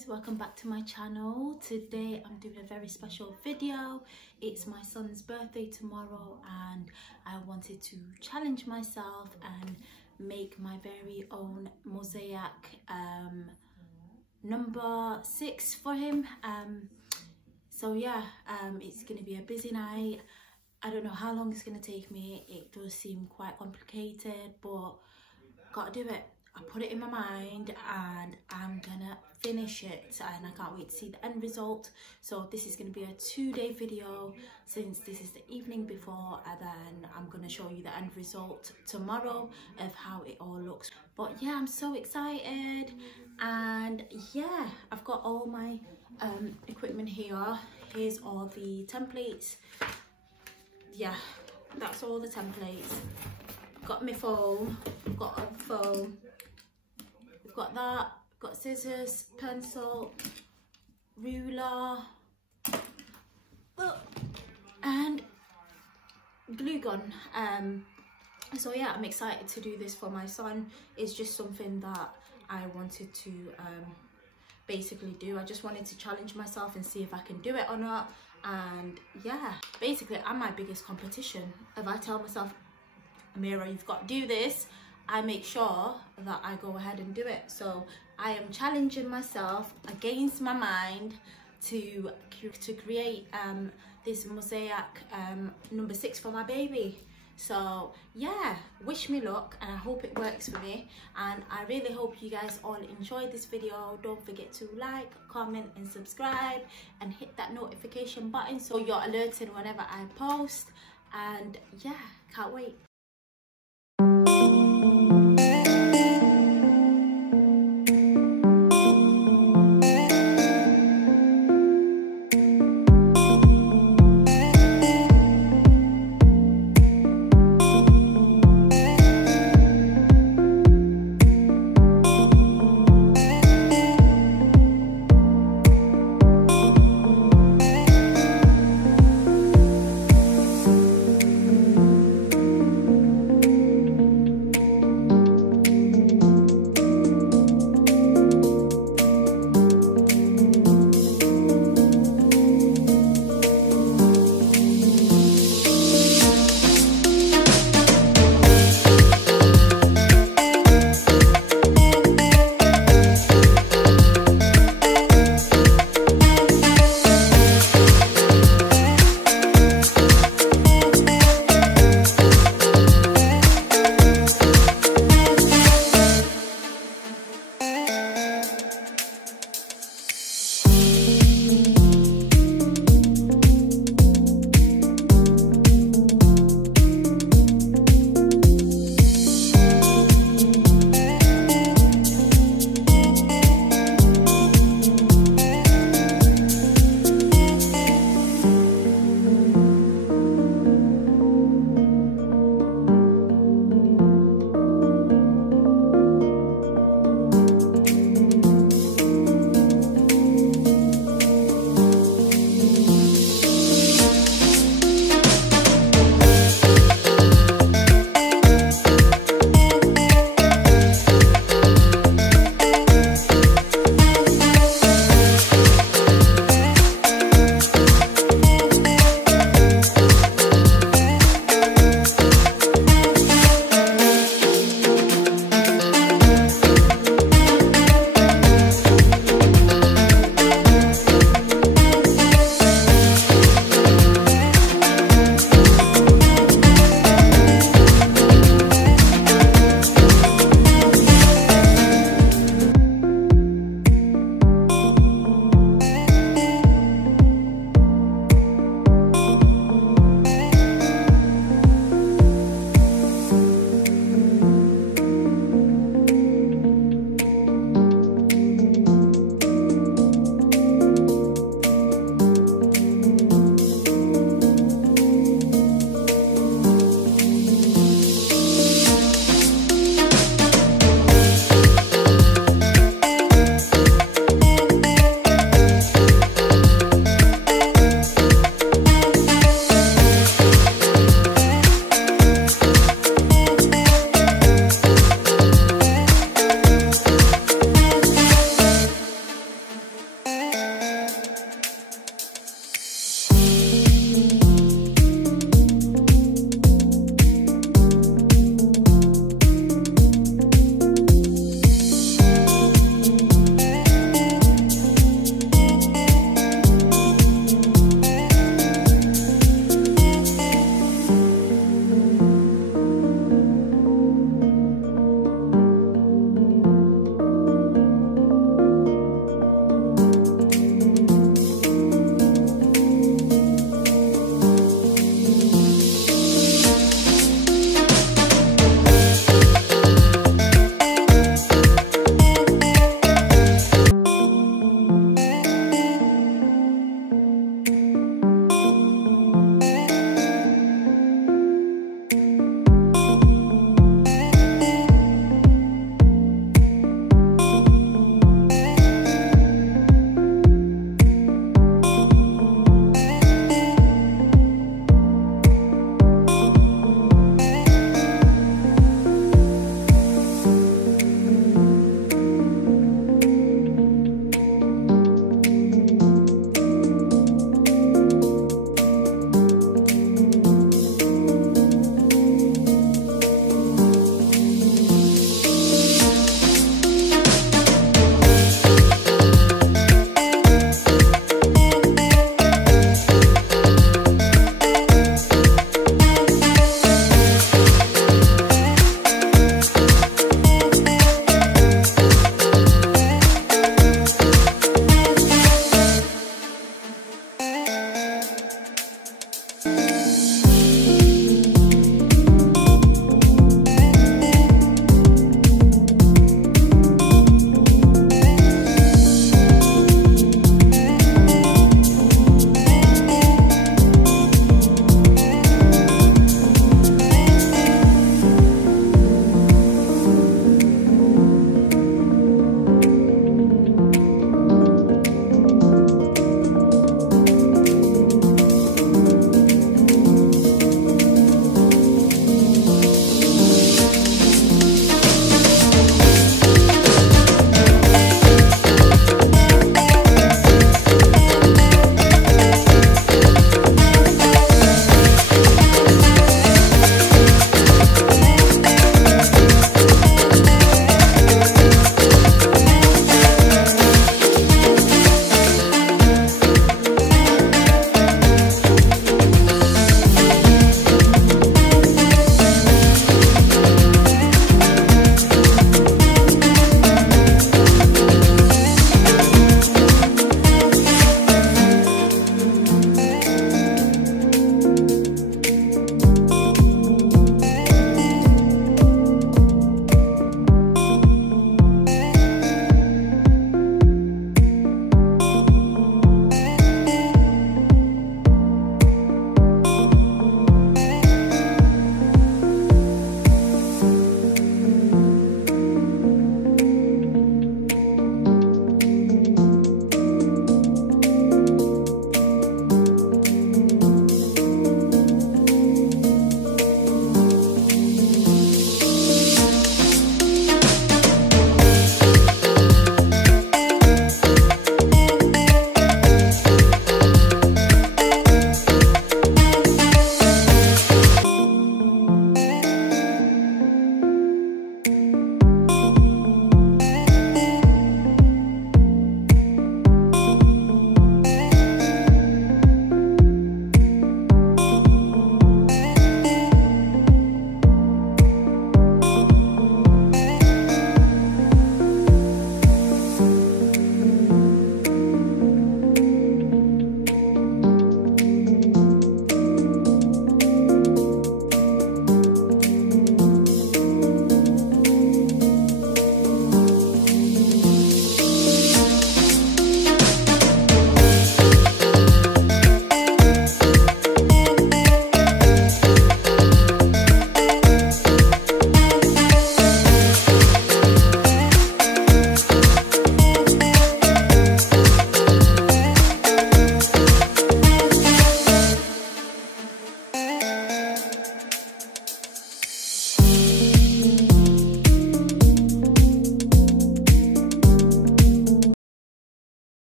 guys, welcome back to my channel. Today I'm doing a very special video. It's my son's birthday tomorrow and I wanted to challenge myself and make my very own mosaic number 6 for him. So yeah, it's gonna be a busy night. I don't know how long it's gonna take me. It does seem quite complicated, but gotta do it. I put it in my mind and I'm gonna finish it, and I can't wait to see the end result. So this is going to be a 2-day video, since this is the evening before, and then I'm going to show you the end result tomorrow of how it all looks. But yeah, I'm so excited, and yeah, I've got all my equipment here. Here's all the templates. Yeah, that's all the templates. Got my foam, got a foam, we've got that, got scissors, pencil, ruler, and glue gun. So yeah, I'm excited to do this for my son. It's just something that I wanted to basically do. I just wanted to challenge myself and see if I can do it or not. And yeah, basically I'm my biggest competition. If I tell myself, Amira, you've got to do this, I make sure that I go ahead and do it. So I am challenging myself against my mind to create this mosaic number 6 for my baby. So yeah, wish me luck, and I hope it works for me, and I really hope you guys all enjoyed this video. Don't forget to like, comment and subscribe, and hit that notification button so you're alerted whenever I post. And yeah, can't wait.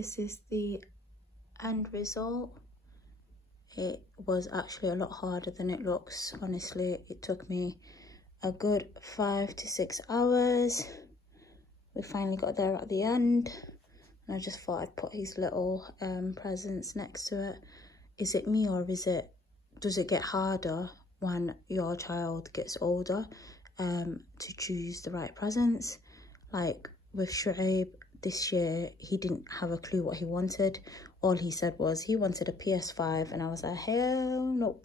this is the end result. It was actually a lot harder than it looks. Honestly, it took me a good 5 to 6 hours. We finally got there at the end, and I just thought I'd put his little presents next to it. Is it me, or does it get harder when your child gets older to choose the right presents? Like with Shu'aib this year, he didn't have a clue what he wanted. All he said was he wanted a PS5, and I was like, hell no,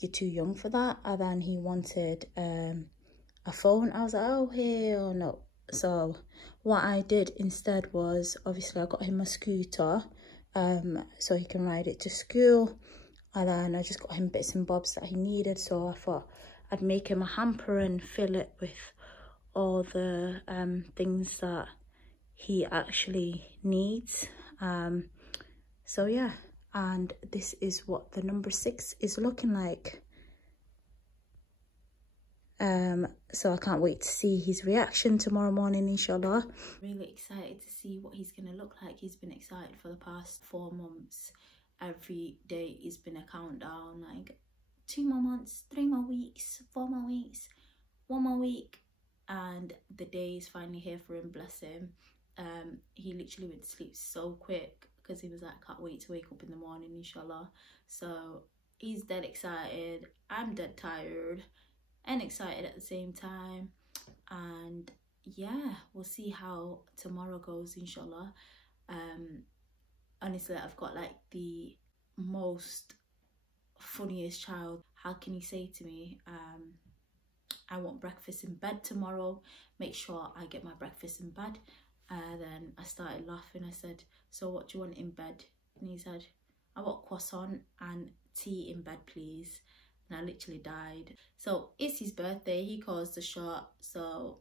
you're too young for that. And then he wanted a phone. I was like, oh hell no. So what I did instead was, obviously I got him a scooter so he can ride it to school, and then I just got him bits and bobs that he needed. So I thought I'd make him a hamper and fill it with all the things that he actually needs. So yeah, and this is what the number 6 is looking like. So I can't wait to see his reaction tomorrow morning, inshallah. Really excited to see what he's gonna look like. He's been excited for the past 4 months. Every day it's been a countdown, like 2 more months, 3 more weeks, 4 more weeks, 1 more week, and the day is finally here for him, bless him. He literally went to sleep so quick because he was like, can't wait to wake up in the morning, inshallah. So he's dead excited, I'm dead tired and excited at the same time. And yeah, we'll see how tomorrow goes, inshallah. Honestly, I've got like the most funniest child. How can he say to me, I want breakfast in bed tomorrow, make sure I get my breakfast in bed? Then I started laughing. I said, so what do you want in bed? And he said, I want croissant and tea in bed, please. And I literally died. So it's his birthday, he calls the shot, so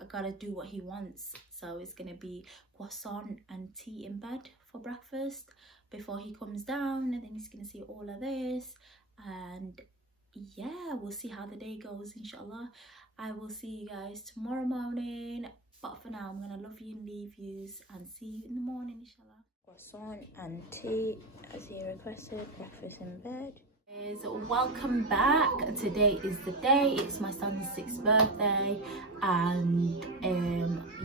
I gotta do what he wants. So it's gonna be croissant and tea in bed for breakfast before he comes down, and then he's gonna see all of this. And yeah, we'll see how the day goes, inshallah. I will see you guys tomorrow morning, but for now I'm gonna love you and leave yous, and see you in the morning, inshallah. Croissant and tea as he requested, breakfast in bed. Welcome back. Today is the day. It's my son's 6th birthday, and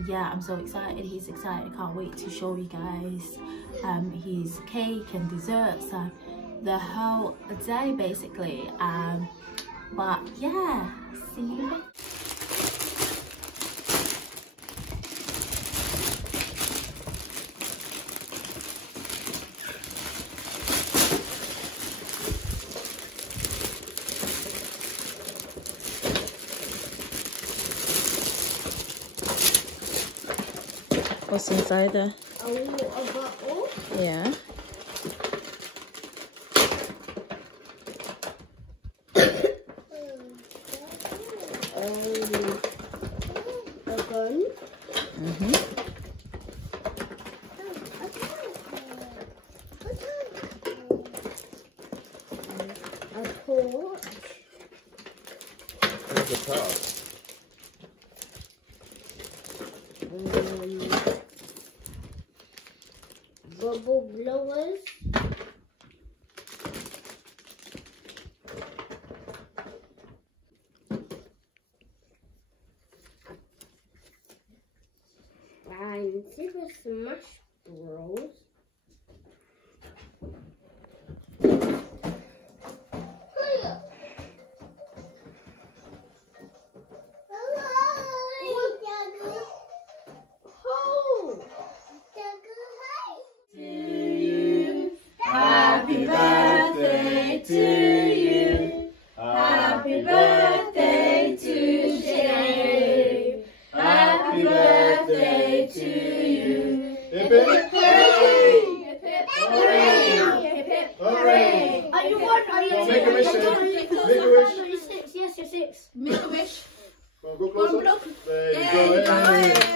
yeah, I'm so excited. He's excited. I can't wait to show you guys his cake and desserts and the whole day basically. But yeah, see you later. What's inside there? A water bottle. Yeah. A gun. A torch. Where's the torch? Bubble blowers. And Super Smash Bros. Happy birthday to you. Happy birthday to Shay. Happy birthday to you. Hip hip hooray! Hip hip hooray! Hip hip hooray! Are you one? Are you two? Make a wish. Make a wish. You're 6. Yes, you're 6. Make a wish. Go closer. There you go.